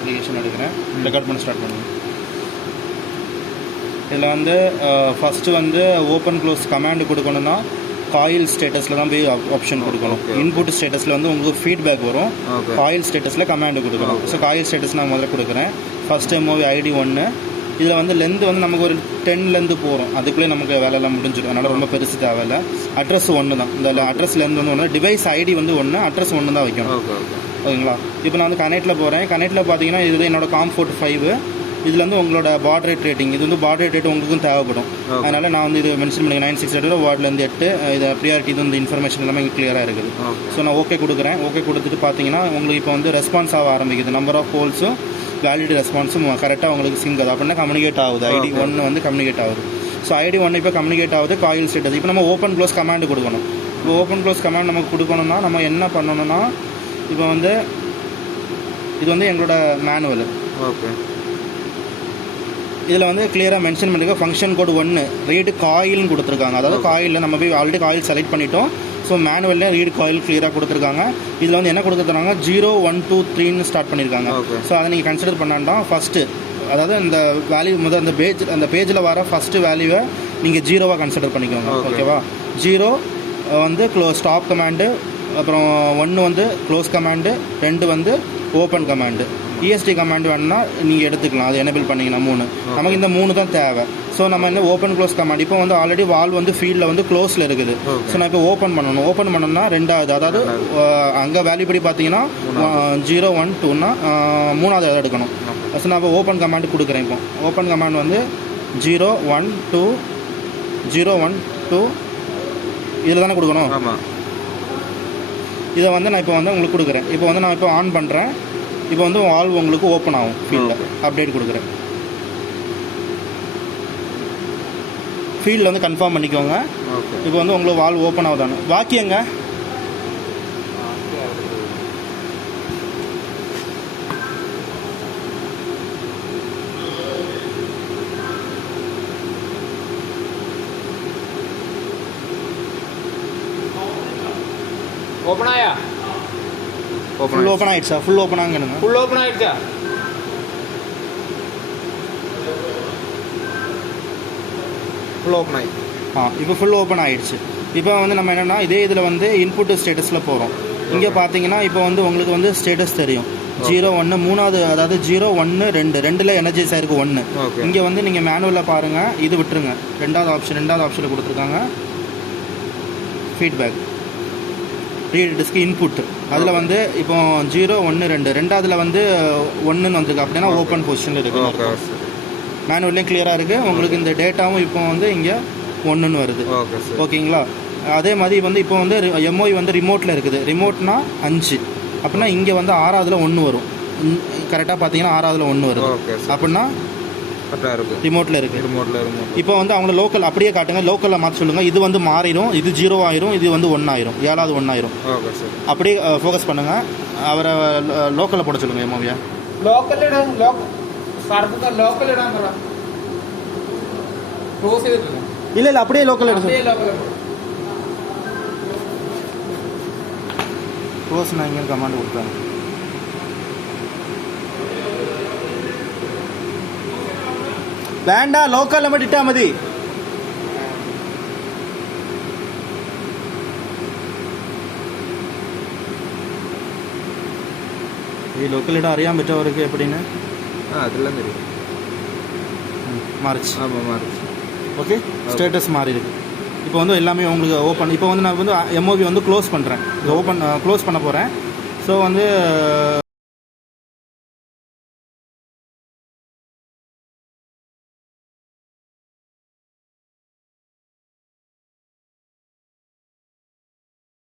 Application எடுக்கிறேன். Record பண்ண start பண்ணுங்க. இதில் வந்து ஃபஸ்ட்டு வந்து ஓப்பன் க்ளோஸ் கமாண்டு கொடுக்கணுன்னா காயில் ஸ்டேட்டஸில் தான் போய் ஆப்ஷன் கொடுக்கணும். இன்புட் ஸ்டேட்டஸில் வந்து உங்களுக்கு ஃபீட்பேக் வரும். காயில் ஸ்டேட்டஸில் கமாண்டு கொடுக்கணும். ஸோ காயில் ஸ்டேட்டஸ் நான் முதல்ல கொடுக்குறேன். First MOV ID 1. இதில் வந்து லென்த் வந்து நமக்கு ஒரு 10 போகிறோம். அதுக்குள்ளே நமக்கு வேலையெல்லாம் முடிஞ்சிடும். அதனால் ரொம்ப பெருசு தேவையில்லை. அட்ரஸ் 1 தான். இந்த அட்ரஸ் லென்த் வந்து 1, டிவைஸ் ஐடி வந்து 1, அட்ரஸ் 1 தான் வைக்கணும். ஓகேங்களா? இப்போ நான் வந்து கனெக்டில் போகிறேன். கனெக்டில் பார்த்தீங்கன்னா இது என்னோட COM 5. இதில் வந்து உங்களோட பாட் ரேட் ரேட்டிங், இது வந்து பாட் ரேட் உங்களுக்கும் தேவைப்படும். அதனால் நான் வந்து இது மென்ஷன் பண்ணி 96 வார்ட்லேருந்து 8 இது ப்ரியாரிட்டி இது வந்து இன்ஃபர்மேஷன் எல்லாமே இங்கே கிளியராக இருக்குது. ஸோ நான் ஓகே கொடுக்குறேன். ஓகே கொடுத்துட்டு பார்த்தீங்கன்னா உங்களுக்கு இப்போ வந்து ரெஸ்பான்ஸ் ஆக ஆரம்பிக்குது. நம்பர் ஆஃப் கோல்ஸும் வேலிடிட்டி ரெஸ்பான்ஸும் கரெக்டாக உங்களுக்கு சிங்க் ஆகுது. அப்படின்னா கம்யூனிகேட் ஆகுது. ஐடி 1 வந்து கம்யூனிகேட் ஆகுது. ஸோ ஐடி 1 இப்போ கம்யூனிகேட் ஆகுது. காயில் ஸ்டேட்டஸ் இப்போ நம்ம ஓப்பன் க்ளோஸ் கமாண்டு கொடுக்கணும். இப்போ ஓப்பன் க்ளோஸ் கமாண்ட் நமக்கு கொடுக்கணும்னா நம்ம என்ன பண்ணணும்னா இப்போ வந்து இது வந்து எங்களோட மேனுவல். ஓகே, இதில் வந்து கிளியராக மென்ஷன் பண்ணியிருக்க ஃபங்க்ஷன் கோட் 1 ரீடு காயில்னு கொடுத்துருக்காங்க. அதாவது காயிலில் நம்ம போய் ஆல்ரெடி காயில் செலக்ட் பண்ணிட்டோம். ஸோ மேனுவல்லே ரீடு காயில் கிளியராக கொடுத்துருக்காங்க. இதில் வந்து என்ன கொடுத்துருக்காங்க 0 1 2 3ன்னு ஸ்டார்ட் பண்ணியிருக்காங்க. ஸோ அதை நீங்கள் கன்சிடர் பண்ணாண்டா ஃபஸ்ட்டு அதாவது இந்த வேல்யூ முதல் அந்த பேஜில் வர ஃபஸ்ட்டு வேல்யூவை நீங்கள் 0வாக கன்சிடர் பண்ணிக்கோங்க. ஓகேவா? 0 வந்து ஸ்டாப் கமாண்டு, அப்புறம் 1 வந்து க்ளோஸ் கமாண்டு, 2 வந்து ஓப்பன் கமாண்டு. ESD கமாண்ட் வேணுன்னா நீங்கள் எடுத்துக்கலாம். அது எனேபிள் பண்ணிங்கன்னா 3. நமக்கு இந்த 3 தான் தேவை. ஸோ நம்ம என்ன ஓப்பன் க்ளோஸ் கமாண்ட் இப்போ வந்து ஆல்ரெடி வால் வந்து ஃபீல்டில் வந்து க்ளோஸில் இருக்குது. ஸோ நான் இப்போ ஓப்பன் பண்ணணும். ஓப்பன் பண்ணணும்னா 2வது, அதாவது அங்கே வேல்யூ படி பார்த்தீங்கன்னா 0 1 2னா 3வது அதை எடுக்கணும். ஸோ நான் இப்போ ஓப்பன் கமாண்ட் கொடுக்குறேன். இப்போ ஓப்பன் கமாண்ட் வந்து 0 1 2 0 1 2 இதில் தானே கொடுக்கணும். இதை வந்து நான் இப்போ வந்து உங்களுக்கு கொடுக்குறேன். இப்போ வந்து நான் இப்போ ஆன் பண்ணுறேன். இப்போ வந்து வால்வ் உங்களுக்கு ஓப்பன் ஆகும். ஃபீல்டில் அப்டேட் கொடுக்குறேன். ஃபீல்டில் வந்து கன்ஃபார்ம் பண்ணிக்கோங்க. இப்போ வந்து உங்களுக்கு வால்வ் ஓப்பன் ஆகுதானு வாக்கியங்க. ஓப்பன் ஆயா? ஃபுல் ஓப்பன் ஆயிடுச்சா? ஃபுல் ஓப்பன் ஆகுங்க. ஃபுல் ஓப்பன் ஆயிடுச்சா? ஃபுல் ஓப்பன் ஆகி இப்போ ஃபுல் ஓப்பன் ஆகிடுச்சு. இப்போ வந்து நம்ம என்னென்னா இதே இதில் வந்து இன்புட் ஸ்டேட்டஸில் போகிறோம். இங்கே பார்த்தீங்கன்னா இப்போ வந்து உங்களுக்கு வந்து ஸ்டேட்டஸ் தெரியும் 0 1 3வது, அதாவது 0 1 2 2ல் எனர்ஜைஸ் ஆயிருக்கு 1. இங்கே வந்து நீங்கள் மேனுவலில் பாருங்கள். இது விட்டுருங்க. ரெண்டாவது ஆப்ஷனில் கொடுத்துருக்காங்க ஃபீட்பேக் ரீட் டிஸ்க் இன்புட். அதில் வந்து இப்போ 0 1 2 ரெண்டாவதுல வந்து 1ன்னு வந்திருக்கு. அப்படின்னா ஓப்பன் பொசிஷனில் இருக்குது. மேனுவல்லையும் கிளியராக இருக்குது. உங்களுக்கு இந்த டேட்டாவும் இப்போ வந்து இங்கே 1ன்னு வருது. ஓகேங்களா? அதே மாதிரி வந்து இப்போ வந்து எம்ஓஇ வந்து ரிமோட்டில் இருக்குது. ரிமோட்னா 5 அப்படின்னா இங்கே வந்து 6வதுல 1 வரும். கரெக்டாக பார்த்தீங்கன்னா 6வதுல 1 வருது. அப்படின்னா ரிமோட்டில் இருக்குது. இப்போ வந்து அவங்க லோக்கல் அப்படியே காட்டுங்க. லோக்கலில் மாற்ற சொல்லுங்கள். இது வந்து மாறிடும். இது 0 ஆயிரும். இது வந்து 1 ஆயிரும். 7வது 1 ஆயிரும். அப்படியே ஃபோக்கஸ் பண்ணுங்கள். அவரை லோக்கலில் போட சொல்லுங்கள். எம்ஓவியா இல்லை அப்படியே லோக்கல் க்ளோஸ் நான் இங்கே கமாண்ட் கொடுத்தாங்க. வேண்டாம் லோக்கல் மட்டும் இட்டா மதி. லோக்கல் இடம் அறியாம விட்டவருக்கு எப்படின்னு அதெல்லாம் தெரியும். மாறிச்சு. ஆமாம் மாறிச்சு. ஓகே, ஸ்டேட்டஸ் மாறி இருக்கு. இப்போ வந்து எல்லாமே உங்களுக்கு ஓப்பன். இப்போ வந்து நான் வந்து எம்ஓவி வந்து க்ளோஸ் பண்ணுறேன். க்ளோஸ் பண்ண போகிறேன். ஸோ வந்து